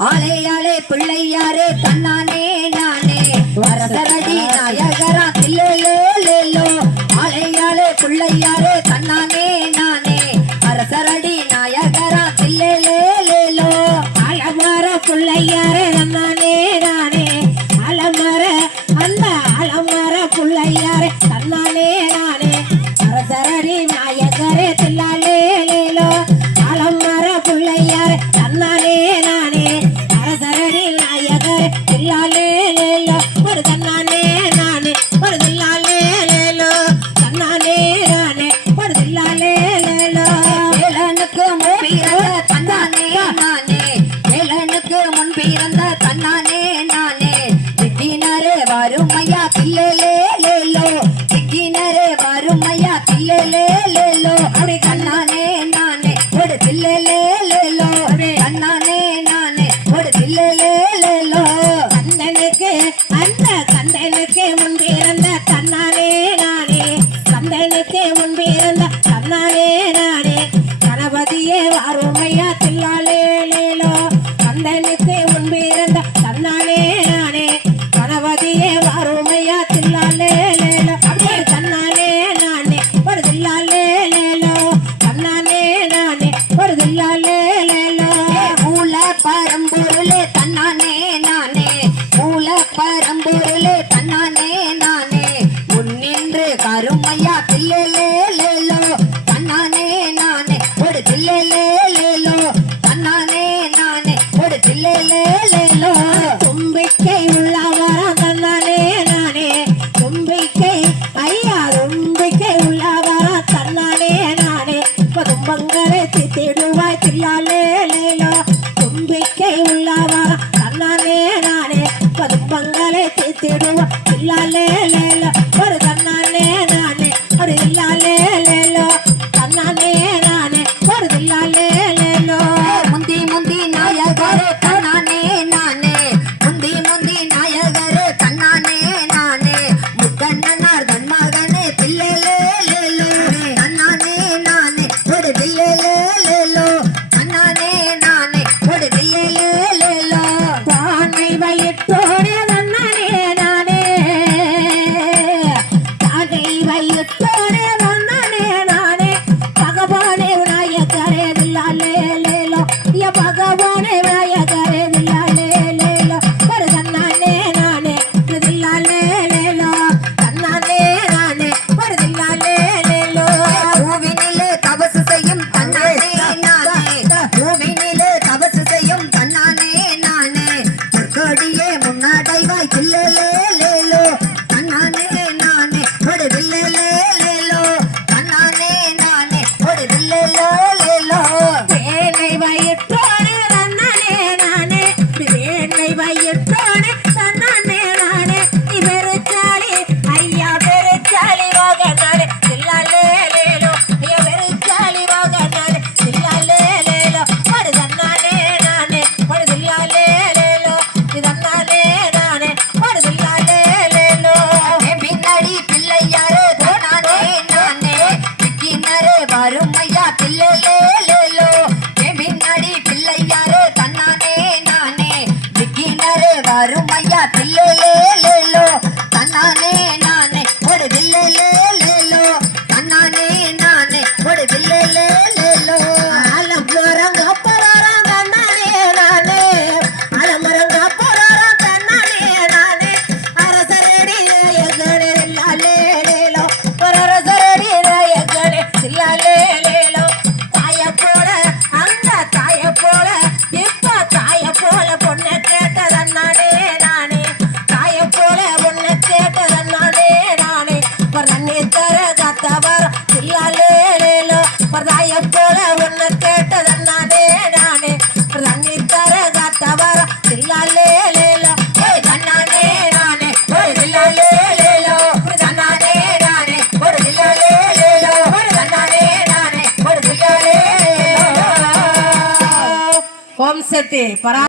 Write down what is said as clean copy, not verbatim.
ஆளே ஆளே பிள்ளையாரே தன்னானே நானே அரசரடி நாயகரா தில்லேலேலோ ஆளே ஆளே பிள்ளையாரே தன்னானே நானே அரசரடி நாயகரா தில்லேலேலோ அலமர பிள்ளையாரே தன்னானே நானே அலமர அந்த அலமர பிள்ளையாரே தன்னானே நானே அரசரடி நாயகரே தில்லாலேலோ அலமர பிள்ளையாரே தன்னானே நானே அரசரடி நாயகரே தில்லாலேலோ ஒரு தன்னானே நானே ஒரு தில்லாலேலோ தன்னானே நானே ஒரு தில்லாலேலோ வேலனுக்கு முன்பிறந்த தன்னானே நானே வேலனுக்கு முன்பிறந்த தன்னானே நானே திக்கினரே வறுமையா தில்லேலேலோ திக்கினரே வறுமையா தில்லேலேலோ அப்படி கண்ணானே நானே ஒரு தில்லேலேலோ கண்ணானே நானே ஒரு தில்லேலேலோ கந்தனுக்கு அந்த கந்தனுக்கு முன்பிறந்த தன்னானே நானே கந்தனுக்கு முன்பிறந்த தன்னானே நானே கணபதியே வாருமையா தில்லாலேலோ கந்தனுக்கு முன்பிறந்த தன்னானே நானே கணபதியே வாருமையா தில்லாலேலோ அப்படியே தன்னானே நானே ஒரு தில்லாலேலோ தன்னானே நானே ஒரு தில்லாலேலோ மூல பரம்பொருளே தன்னானே நானே மூல பரம்பொருளே தன்னானே நானே முன்னின்று கருமையா தில்லேலேலோ தன்னானே நானே ஒரு தில்லேலேலோ தன்னானே நானே ஒரு தில்லேலேலோ தும்பிக்கை உள்ளவரா தன்னானே நானே தும்பிக்கை ஐயா தும்பிக்கை உள்ளவரா தன்னானே நானே துன்பங்களை தித்திடுவாய் தில்லாலேலோ தும்பிக்கை உள்ளவரா தன்னானே நானே துன்பங்களை தித்திடுவாய் தில்லாலேலோ ஒரு தன்னானே நானே ஒரு தில்லாலேலோ தன்னானே நானே ஒரு தில்லாலேலோ முந்தி முந்தி நாயகரே தன்னானே நானே முந்தி முந்தி நாயகரே தன்னானே நானே முக்கண்ணனார் தன்மகனே தில்லேலேலோ தன்னானே நானே ஒரு தில்லேலேலோ தன்னானே நானே ஒரு தில்லேலேலோ பானை வயிற்றோடு தன்னானே நானே பானை வயிற்றோடு தன்னானே நானே பகவானே விநாயகரே தில்லாலேலோ பகவானே விநாயகரே தில்லாலேலோ ஒரு தன்னானே நானே தில்லாலேலோ தன்னானே நானே ஒரு தில்லாலேலோ பூவினிலே தபசு செய்யும் தன்னானே நானே பூவினிலே தபசு செய்யும் தன்னானே நானே பொற்கொடியே முன்னாடைவாய் தில்லேலேலோ தன்னானே நானே ஒரு தில்லேலேலோ தன்னானே நானே ஒரு தில்லேலேலோ வேலை வயிற்றோடு தன்னானே நானே வேலை வயிற்றோடு தன்னானே நானே பெருச்சாலி ஐயா பெருச்சாலி வாகனாலே தில்லாலேலோ ஐயா பெருச்சாலி வாகனாலே தில்லாலேலோ ஒரு தன்னானே நானே ஒரு தில்லாலேலோ தன்னானே நானே ஒரு தில்லாலேலோ பின்னாடி பிள்ளையாரே தன்னானே நானே திக்கினரே வறுமையா தில்லேலேலோ பின்னாடி பிள்ளையாரே தன்னானே நானே திக்கினரே வறுமையா தில்லேலேலோ தன்னானே நானே ஒரு தில்லேலேலோ தன்னானே நானே ஒரு தில்லேலேலோ அலமரங்க போறான் தன்னானே நானே அலமரங்க போறான் தன்னானே நானே அரசரடி நாயகனே தில்லாலேலோ ஒரு அரசரடி நாயகனே தில்லாலேலோ தாய போல அந்த தாய போல இப்ப தாய போல பொண்ணை கேட்ட தன்னானே நானே தாய போல பொண்ணை கேட்ட தன்னானே நானே தண்ணி தர கத்தவர் தில்லாலேலோ தாய போல ஒன்னு கேட்ட தன்னானே நானே தண்ணி தர கத்தவர் தில்லாலேலோ தன்னானே நானே ஒரு தில்லேலேலோ தன்னானே நானே ஒரு தில்லேலேலோ தன்னானே நானே ஒரு தில்லேலேலோ ஓம் சக்தி பரா